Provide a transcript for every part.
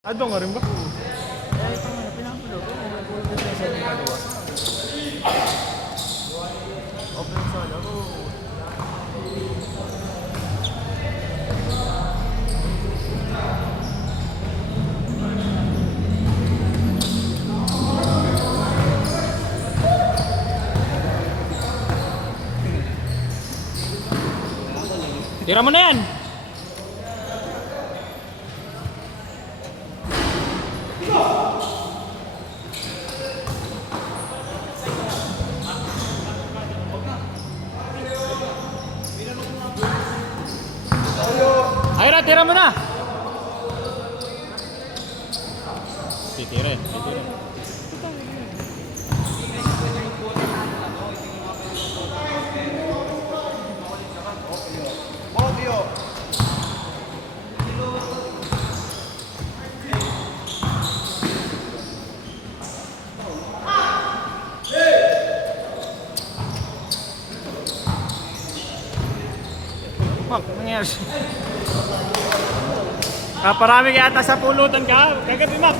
Ado nga rin ba? Eh, ito nga, pinakulo ko. May puro defense yung ginagawa. Open solo ko. Tira mo na yan! Ayra, tira mo na! Titira. Mak, nangyari siya. Kaparami kaya ata sa pulutan ka. Kagabi, Mak.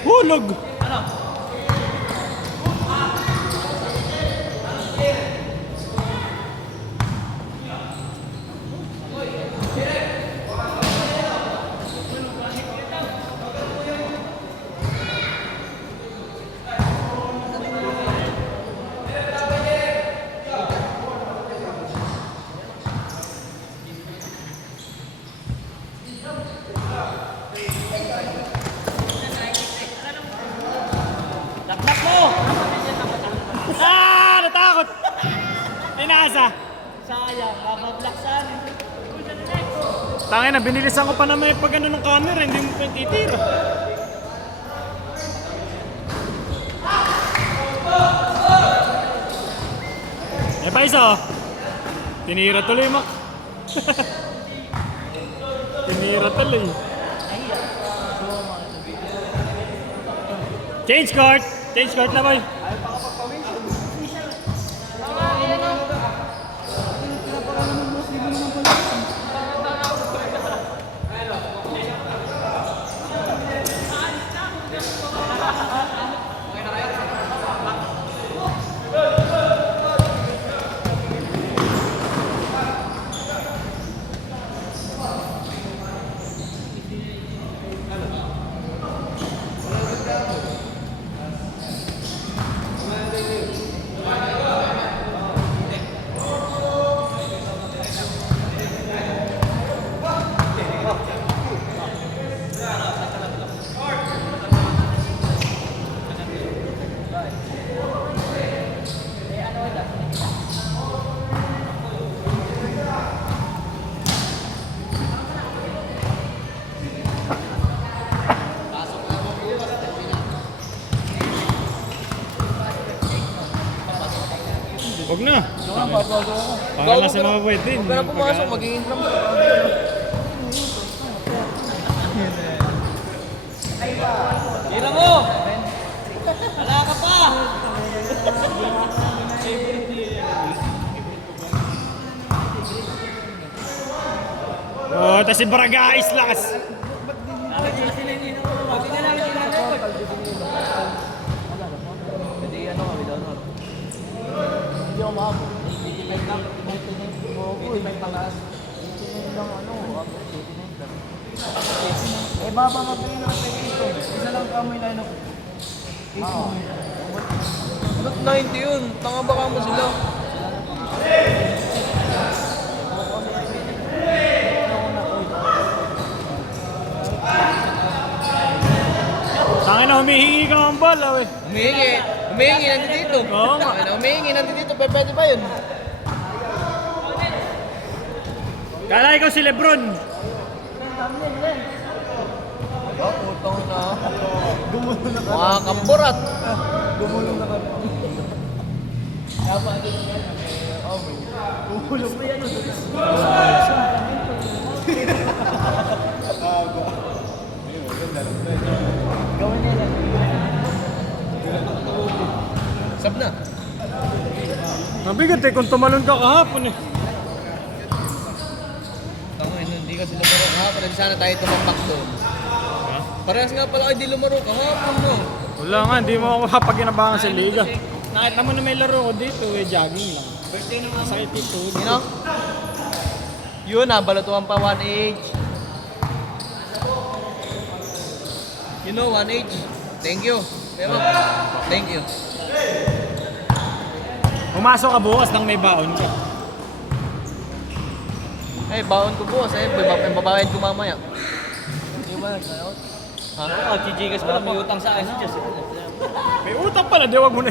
Hulog! Natakot! Tinasa! Sayang, makablaksan. Tangin na, binilisan ko pa na may pag ano ng camera, hindi mo pa titira. Eh pa isa oh. Tinira tuloy, Mak. Tinira tuloy. Change court! Change court na, boy. Huwag na. Para na sa mga boy din. Huwag ka na pumasok, magiging drum. Hila mo! Wala ka pa! Oh, tas si Braga Islas. Hindi ako maabot. 85 lang. 85 palaas. 89 lang ano. 89 lang. Eh, baba magbigay ng effect dito. Isa lang kamo yung line-up. Ba't 90 yun? Tanga baka mo sila. Tangin na, humihingi ka ng bala, we. Humihingi. Humihingi nandito dito. Oo nga. Humihingi nandito dito. Pwede ba yun? Kala ikaw si Lebron. Oh, putong na. Mga kamburat. Gumulong na kami. Gumulong pa yan. Gawin nila. Sab na. Mabigat eh kung tumalon ka kahapon eh. Tama, hindi kasi lumaro kahapon. Hindi sana tayo tumambak doon. Parehas nga pala kayo di lumaro kahapon mo. Wala nga, hindi mo ako mapapaginabangan sa liga. Nakita mo na may laro ko dito eh, jogging lang. Sakit ito. You know? Yun, nabalatuhan pa 1H. You know, 1H. Thank you. Pero, thank you. Pumasok ka bukas nang may baon ka. Eh, baon ko bukas eh. Bababayad ko mamaya. Di ba nagsayaw? Ha? Oh, Chichigas pala, may utang sa akin si Jess. May utang pala, di wag mo na.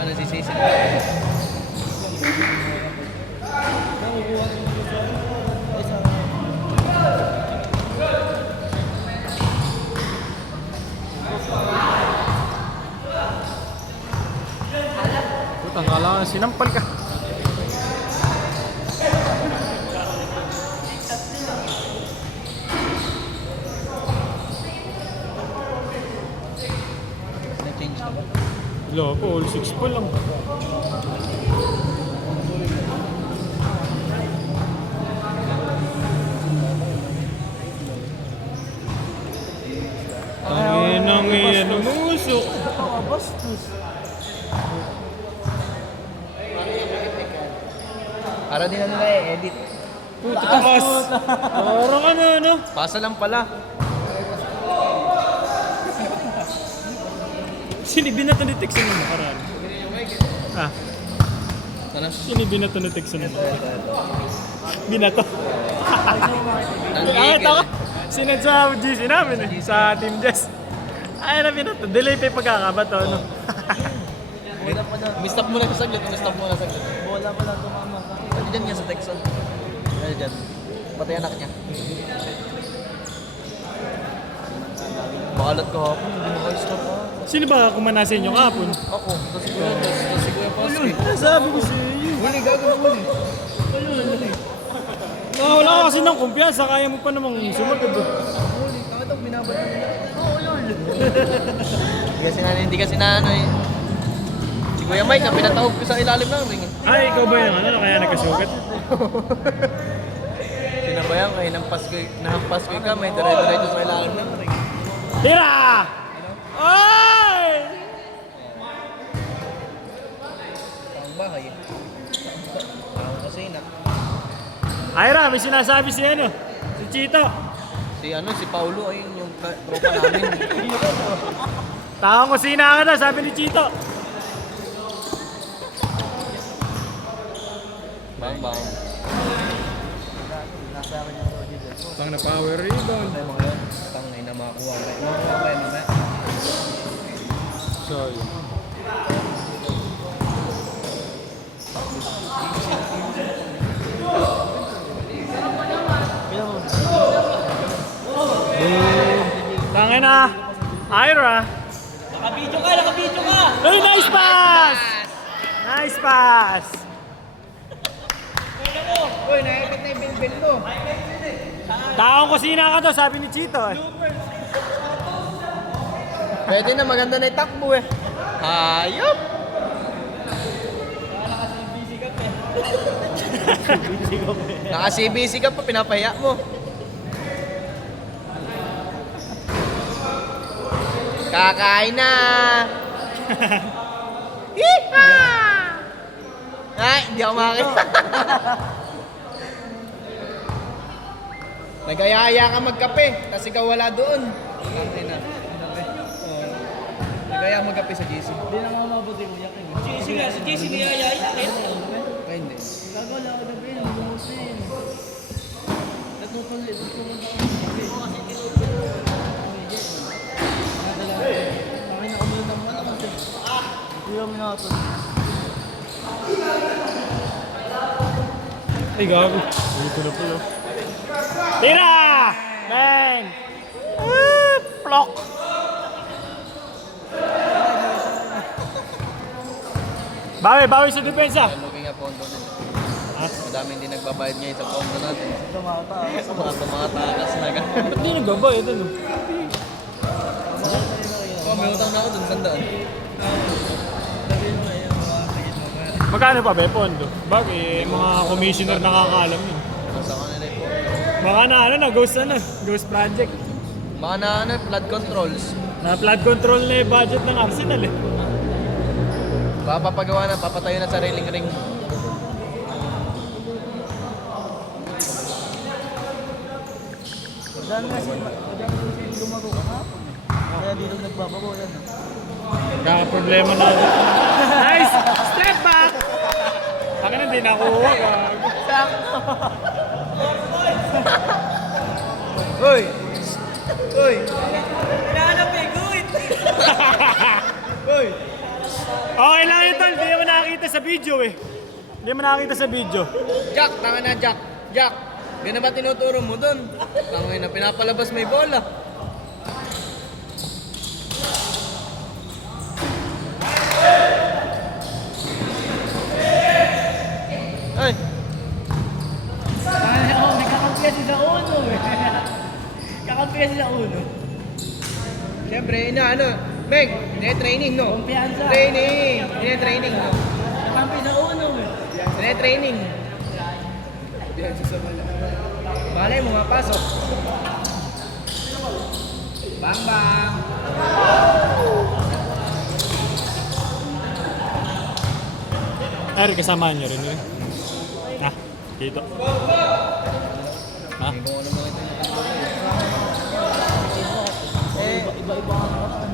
Ano, sisisin ko. Utang, kala ka sinampal ka. Nag-change na ba? Wala po, all 6 pa lang. Tangin ang iyan, umusok. Bastos. Para din na nila i-edit. Puta takas. Parang ano. Pasa lang pala. Sinibinato ni Texan mo nakaraan. Ah, Ano? sinibinato ni Texan mo. Binato. Nanggigil. Ito ko. Sinad sa GC namin eh, sa Team Jess. Ay, na binato. Delay pa yung pagkakabato, ano. Bola pa na. Mistap mo na sa saglit. Mistap mo na sa saglit. Bola pa na tumama ka. Pwede dyan nga sa Texan. Pwede dyan. Patay anak niya. Makalat ko hapon. Hindi mo kayo stop ha. Sino ba kumana sa inyo kahapon? Ako. Tapos si Kuya Dos. Tapos si Kuya Paski. Sabi ko sa iyo. Huli, gago na huli. Wala ka kasi ng kumpiyansa, kaya mo pa namang sumagot. Huli. Tama ito, binabata nila. Oo, lol. Hindi kasi na ano eh. Si Kuya Mike, ang pinatawag ko sa ilalim ng ring. Ay, ikaw ba yung ano, kaya nagkasugat? Sinabayan kayo, nahampas ko ka, may dire-diretso sa ilalim ng ring. Tira! Ay! Ang bahay. Tao kasi na. Ira, may sinasabi si ano, si Chito. Si Paulo ay yung tropa namin. Taong kusina ka na, sabi ni Chito. Bang bang. Nasa akin yung Roger. Tang na power rebound. Ay mga yun, tangay na makakuha kayo. Makakuha kayo mamaya. Sorry. Tangin na. Ira. Nakabidyo ka! Hey, nice pass! Nice pass! Uy, naipit na yung bilbil mo. Taong kusina ka to, sabi ni Chito eh. Pwede na, maganda na itakbo eh. Hayop! Naka-CBC ka pa, pinapahiya mo. Kakain na! Hiha! Ay, hindi ako makakita. Nagayaya ka magkape, tapos ikaw wala doon. Tangin na. Nagaya magkape sa GC. Hindi na nga mabuti ko yak. GC nga, si GC niyayaya kayo. Ay, hindi. Gago lang ako gabi, lumusin. Natutuloy, tutuloy ako. Bakit na umulan ng mga kasi? Hindi kami nakatulog. Ay, gago. Dito na po yun. Tira! Bang! Plok! Bawi sa depensa! Looking nga pondo nila. Ha? Madami hindi nagbabayad ngayon sa pondo natin. Tumata. Sa mga tumatakas na ka. Ba't di nagbabayad ano? Oh, may utang na ako dun, sandaan. Magkano pa ba pondo? Bakit mga commissioner nakakaalam yun? Sa kanila po. Baka na ghost project. Mga na flood controls. Na flood control na yung budget ng Arsenal eh. Papapagawa na, papatayo na sariling ring. Madami kasi lumaro ka hapon. Kaya dito nagbabago yan. Kaka-problema na. Nice! Step back! Baka na hindi nakuha. Hoy! Hoy! Hinahanap eh, good! Hoy! Okay lang ito, hindi mo nakakita sa video eh. Hindi mo nakakita sa video. Jack! Tanga na, Jack! Jack! Ganun ba tinuturo mo dun? Tanga na, pinapalabas may bola. Ay! Kaya ako, may kakampi kasi sa uno eh. Kakampi kasi sa uno. Siyempre, ano? Meg, training no? Kumpiyansa. Training! Training no? Kakampi sa uno eh. Training. Malay mo, pasok. Bang bang! Ay, kasama niyo rin yun. Ha? Dito. Ha? Iba-iba ang nakaraan.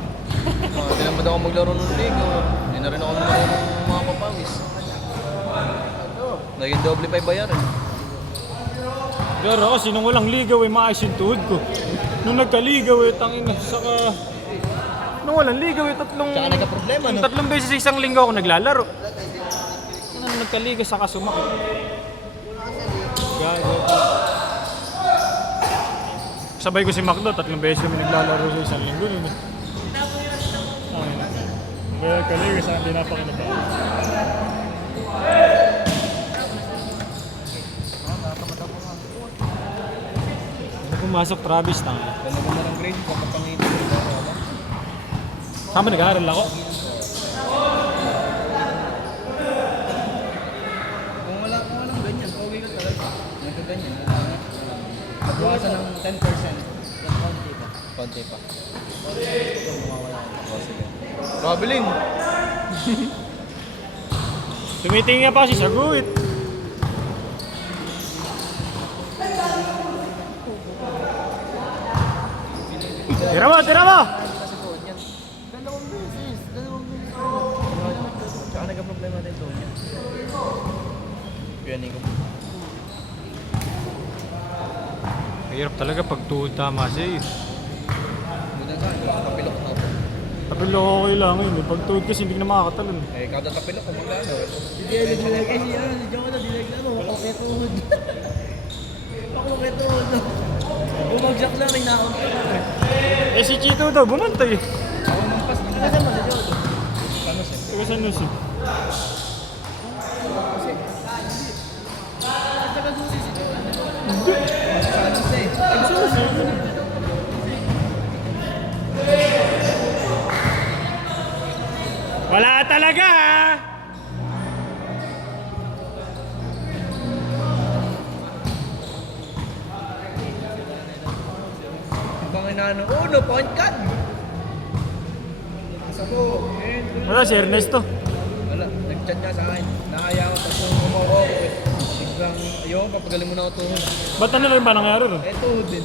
Hindi naman ako maglaro ng Ligo. Hindi na rin ako maglaro ng mga papawis. Naging doble pa yung bayaran. Pero kasi nung walang ligaw eh, maayos yung tuhod ko. Nung nagkaligaw eh, tangina, saka... Nung walang ligaw eh, Tsaka nagka-problema, no? tatlong beses sa isang linggo ako naglalaro. Nung nagkaligaw, saka sumakit. Gago. Sabay ko si Macdo, tatlong beses kami naglalaro sa isang linggo. Nun. Kaya kaligaw, saka hindi napakinabang. Pumasok Travis tang. Ganda ko na ng grade, kapapangiti ko rin ako. Tama nag-aaral ako. Kung walang ganyan, okay ka talaga. Nagkaganyan. Bawasan ng 10%. Konti pa. Pabilin! Tumitingin nga pa si Saguit. Tira mo! Dalawang beses. Tsaka nagka-problema din doon yan. Piyanin ko. Hirap talaga pag tuhod tama siya eh. Muna ka, kapilok na ako. Tapilo ko okay lang yun eh. Pag tuhod kasi hindi ka na makakatalon. Eh, kada kapilok ko magkano. Hindi, dilag kasi si Jonah, dilag na mo. Makuketuhod. Makuketuhod. Bumagsak lang, may naon ka. Eh si Chito daw, bumantay eh. Ako ng pas ng Kasi mo si Jonah. Ano siya? Taga San Luis eh. Tagagusi si Jonah. Ano siya eh? Wala talaga ah! Ibang inaano, no point cut! Isa ko, Wala si Ernesto. wala, nag-chat niya sa akin. Nakaya ko tapos umuha ko eh. Sobrang, ayoko, papagaling mo na ako tuhod. Ba't ano rin ba nangyari ron? Eh, tuhod din.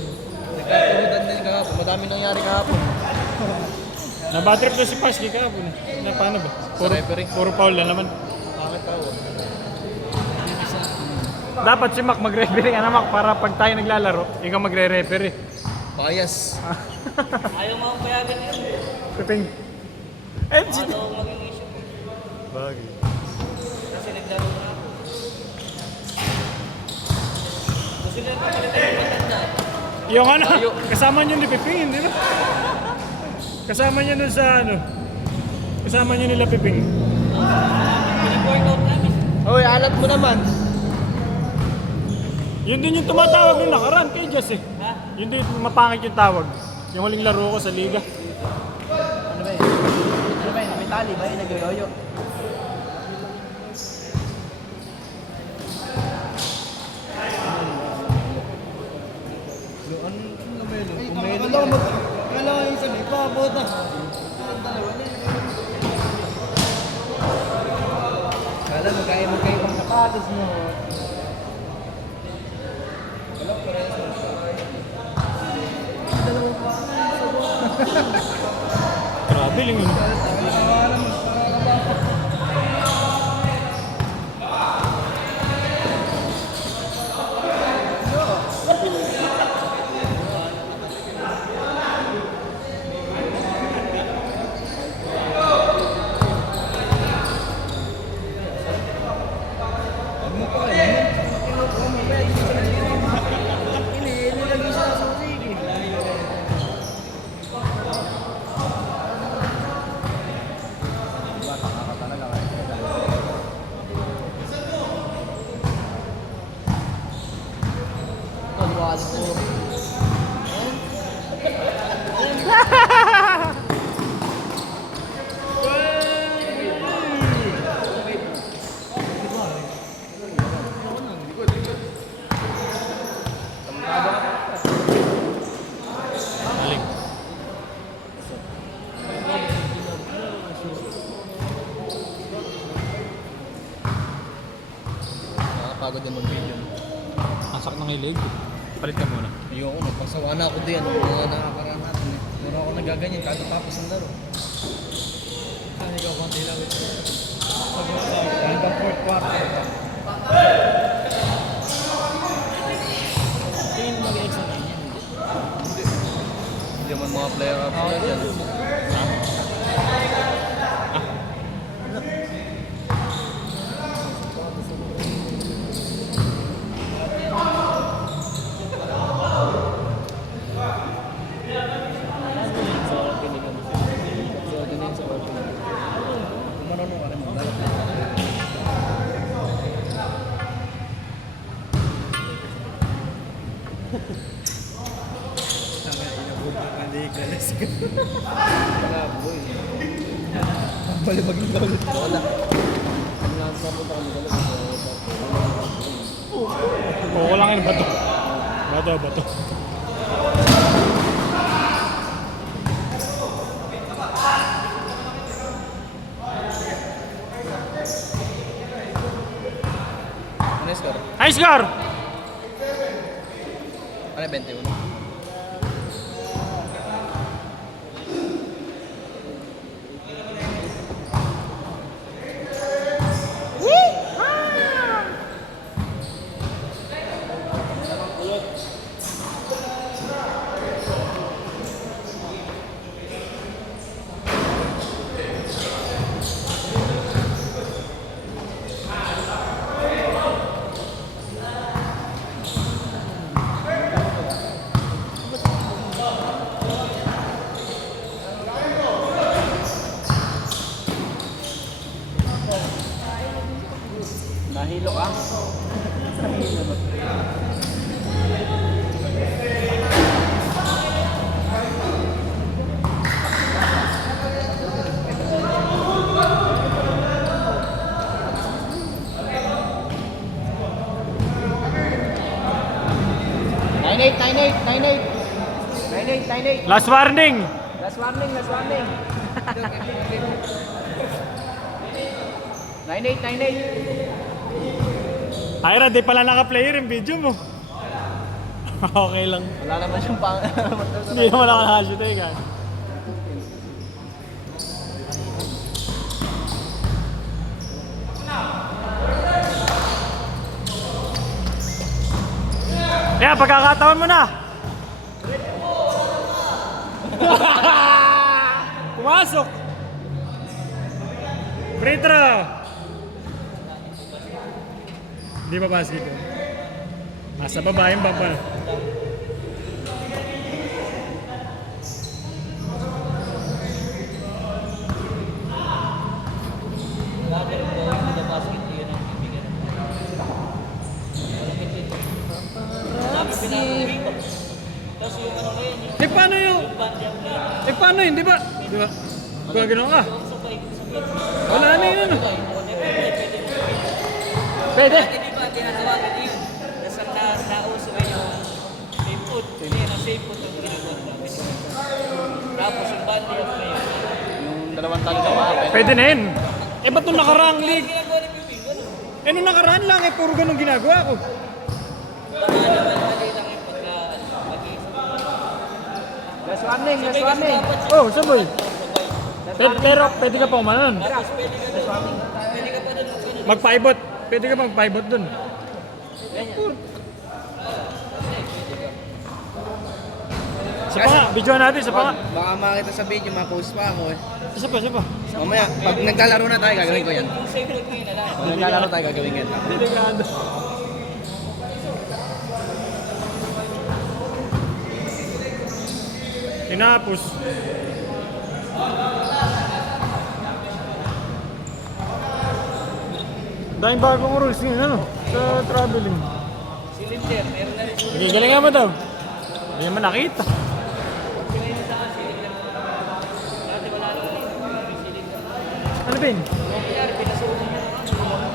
Nagkatuhodan din kahapon. Madami nangyari kahapon. Nabatrip na si Paski kahapon eh. Na paano ba? Sa referee. Puro foul na naman. Bakit ako? Dapat si Mac magre-referee ka na Mac para pag tayo naglalaro, ikaw magre-referee. Bias. Ayaw mo akong payagan yun. Piping. Eh, Ayaw maging issue. bagay. Kasi naglaro na ako. Gusto nila papalitan yung matanda. Yung ano, kasama niyo ni Piping, di ba? Kasama niyo nun sa ano? Kasama niyo nila Piping. Pinag-workout namin. Hoy, alat mo naman. Yun din yung tumatawag nung nakaraan kay Jess eh. Ha? Yun din yung mapangit yung tawag. Yung huling laro ko sa liga. Ano ba yun? Ano ba yun? May tali ba yun? Nag-yoyo? Kailangan yung isa may pabota. Kala magkaibang sapatos mo. Grabe lang yun. Galing. Nakapagod yung mag-video. Asak ng hilig. Palit ka muna. Ayoko, nagpasawa na ako din. Mga nakakaraan natin eh. Mura ako nagaganyan tapos ng laro. Saan ikaw konti lang ito? Hanggang fourth quarter. Tingin mo mag-extra time yan. Hindi man mga player up na dyan. Marunong ka rin maglalaro. Wala, boy. Balibag yung ulit. Wala. Ang lang sa punta kami galit. Oo, wala nga yung bato. Bato. Ano yung score? High score! Ano yung 21? Nahilo ka? Nine eight. Last warning! Last warning. 9-8. Ira, di pala naka-player yung video mo. Okay lang. Wala naman siyang pang... Hindi naman ako nakashoot eh, guys. Kaya pagkakataon mo na. Pumasok. Free throw. Hindi ba basket yun? Nasa baba yung baba. Dati rin going to the basket, yun ang bibigyan ng malapit dito. Sabi pinapagito. Tapos yung ano ngayon, yung Eh paano yung... bandi ang play. Eh paano yun, di ba? Di ba? Gagano ka? Yung sabay, Wala na yun ano. pwede. Pwede. Dati di ba tinatawagan yun? Nasa nauso ngayon yung safe foot. Hindi, na safe foot yung ginagawa namin. Tapos yung bandi ang play. Yung dalawang talo na mga Pwede na yun. Eh ba't nung nakaraang league? Ginagawa ni Piping, ano? Eh nung nakaraan lang eh, puro ganun ginagawa ko. Baka naman mali lang yung pag-iisip. Last warning, last warning. Oh, sabay. Pero pwede ka pa umanon. Tapos pwede ka doon. Pwede ka pa doon. Ganun. Mag-pivot. Pwede ka mag-pivot dun. Isa pa nga, videoan natin, isa pa nga. Baka makita sa video, ma-post pa ako eh. Isa pa, isa pa. Mamaya, pag naglalaro na tayo, gagawin ko yan. Yung safe foot ngayon na lang. Pag naglalaro tayo, gagawin ko yan. Delikado. Tinapos. Dahil bagong rules ngayon, ano? Sa traveling. Cylinder, meron na rin. Galingan mo daw. Hindi naman nakita. Ano ba yun? Kaya pinasukan niya.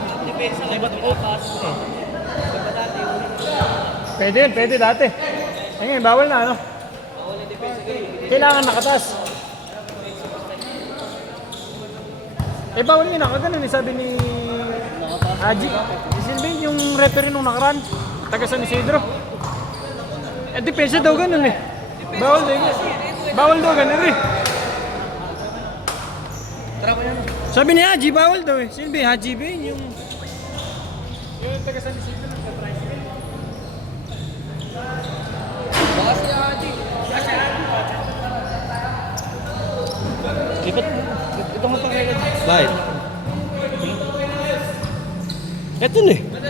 Ang depensa lang yung pinapasok. Diba dati yung Pwede yun, pwede dati. Ay ngayon, bawal na ano? bawal yung depensa kayo. Kailangan nakatas. Eh bawal yun, nakaganon eh, sabi ni Haji. Si Silvin, yung referee nung nakaraan, taga San Isidro. Eh depensa daw ganun eh. Bawal daw yun. Bawal daw ganun eh. Sabi ni Haji, bawal daw eh. Silvin, Haji ba yun yung... Yung taga San Isidro, nagka-tricycle. Baka si Haji. Ito nga pang kailan. Bakit? Ito na eh.